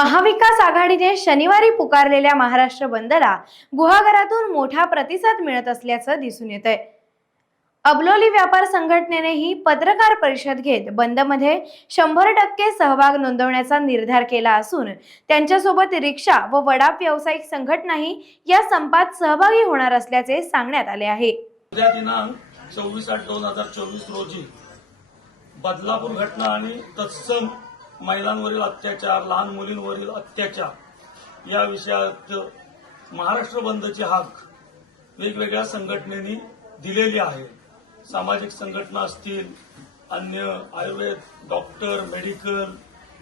महाविकास आघाडीने शनिवारी पुकारलेल्या महाराष्ट्र बंदला गुहागरातून मोठा प्रतिसाद मिळत असल्याचं दिसून येतंय। अबलोली व्यापार संघटनेनेही पत्रकार परिषद घेत बंदमध्ये 100% सहभाग नोंदवण्याचा निर्धार केला असून त्यांच्यासोबत रिक्षा व वडाप व्यावसायिक संघटनाही या संपात सहभागी होणार असल्याचे सांगण्यात आले आहे। उद्या दिनांक 24/8/2024 रोजी बदलापूर घटना आणि तत्सम महिलांवरील अत्याचार, लहान मुलींवरील अत्याचार या विषयात महाराष्ट्र बंदची हाक वेगवेगळ्या संघटनेनी दिलेली आहे। सामाजिक संघटना असतील, अन्य आयुर्वेद, डॉक्टर, मेडिकल,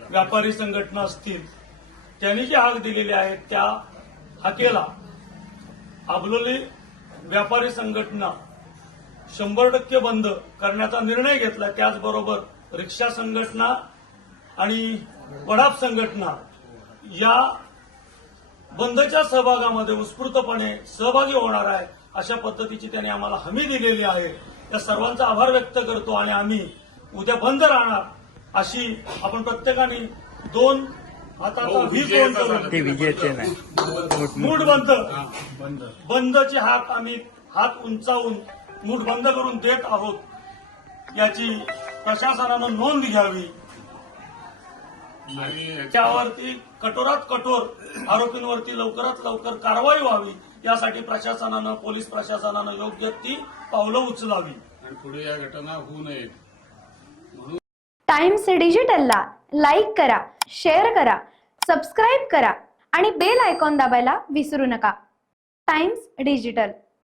व्यापारी संघटना असतील, त्यांनी जी हाक दिलेली आहे त्या हाकेला अबलोली व्यापारी संघटना 100% बंद करण्याचा निर्णय घेतला। त्याचबरोबर रिक्षा संघटना आणि वडाप संघटना या बंदच्या सहभागामध्ये उत्स्फूर्तपणे सहभागी होणार आहे, अशा पद्धतीची त्यांनी आम्हाला हमी दिलेली आहे। त्या सर्वांचा आभार व्यक्त करतो आणि आम्ही उद्या बंद राहणार अशी आपण प्रत्येकाने दोन हाताचा V करून मूठ बंदची हाक आम्ही हात उंचावून मूठ बंद करून देत आहोत, याची प्रशासनानं नोंद घ्यावी। त्यावरती कठोरात कठोर आरोपींवरती लवकरात लवकर कारवाई व्हावी, यासाठी प्रशासनानं, पोलीस प्रशासनानं योग्य ती पावलं उचलावी आणि पुढे या घटना होऊ नयेत म्हणून टाइम्स डिजिटलला लाईक करा, शेअर करा, सबस्क्राईब करा आणि बेल आयकॉन दाबायला विसरू नका। Times digital.